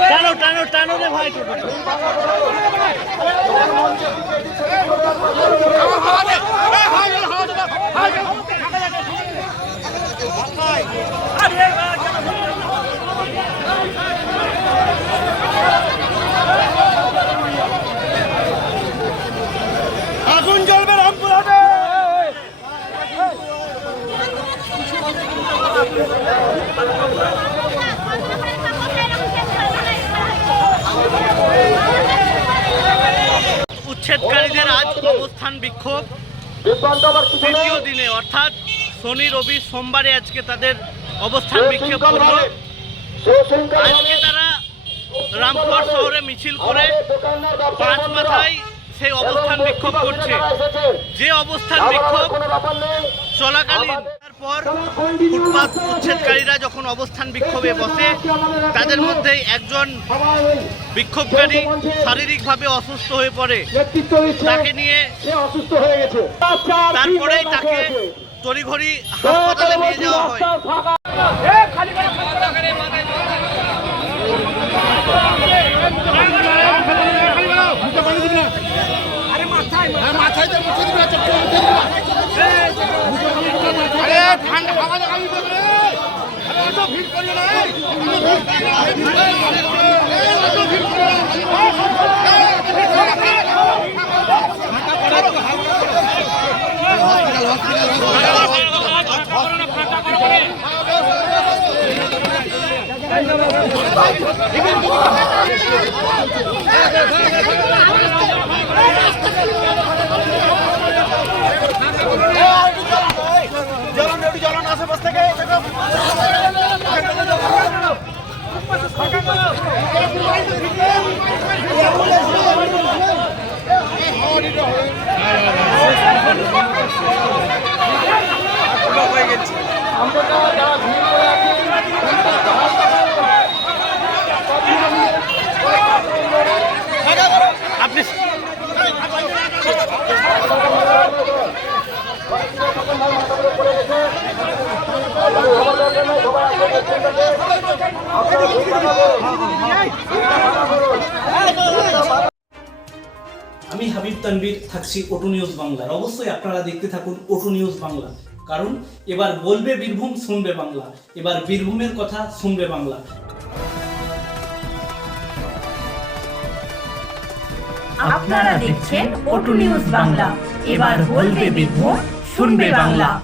টানো টানো টানো রে ভাই। অবস্থান বিক্ষোভ। তৃতীয় দিনে অর্থাৎ শনি রবি সোমবারে আজকে তাদের অবস্থান বিক্ষোভ করল। আজকে তারা রামপুর শহরে মিছিল করে পাঁচ মাথায় সেই অবস্থান বিক্ষোভ করছে। যে অবস্থান বিক্ষোভ চলাকালীন তারপর ফুটপাত উচ্ছেদকারীরা যখন অবস্থান বিক্ষোভে বসে তাদের মধ্যে একজন বিক্ষোভকারী শারীরিকভাবে অসুস্থ হয়ে পড়ে তাকে নিয়ে অসুস্থ হয়ে গেছে তারপরেই তাকে তড়িঘড়ি হাসপাতালে নিয়ে যাওয়া হয় আরে আরে এত আমি হাবিব তানবীর থাকছি ওটু নিউজ বাংলার। অবশ্যই আপনারা দেখতে থাকুন ওটু নিউজ বাংলা। কারণ এবার বলবে বীরভূম, শুনবে বাংলা। এবার বীরভূমের কথা শুনবে বাংলা। আপনারা দেখছেন ওটু নিউজ বাংলা। এবার বলবে বীরভূম, শুনবে বাংলা।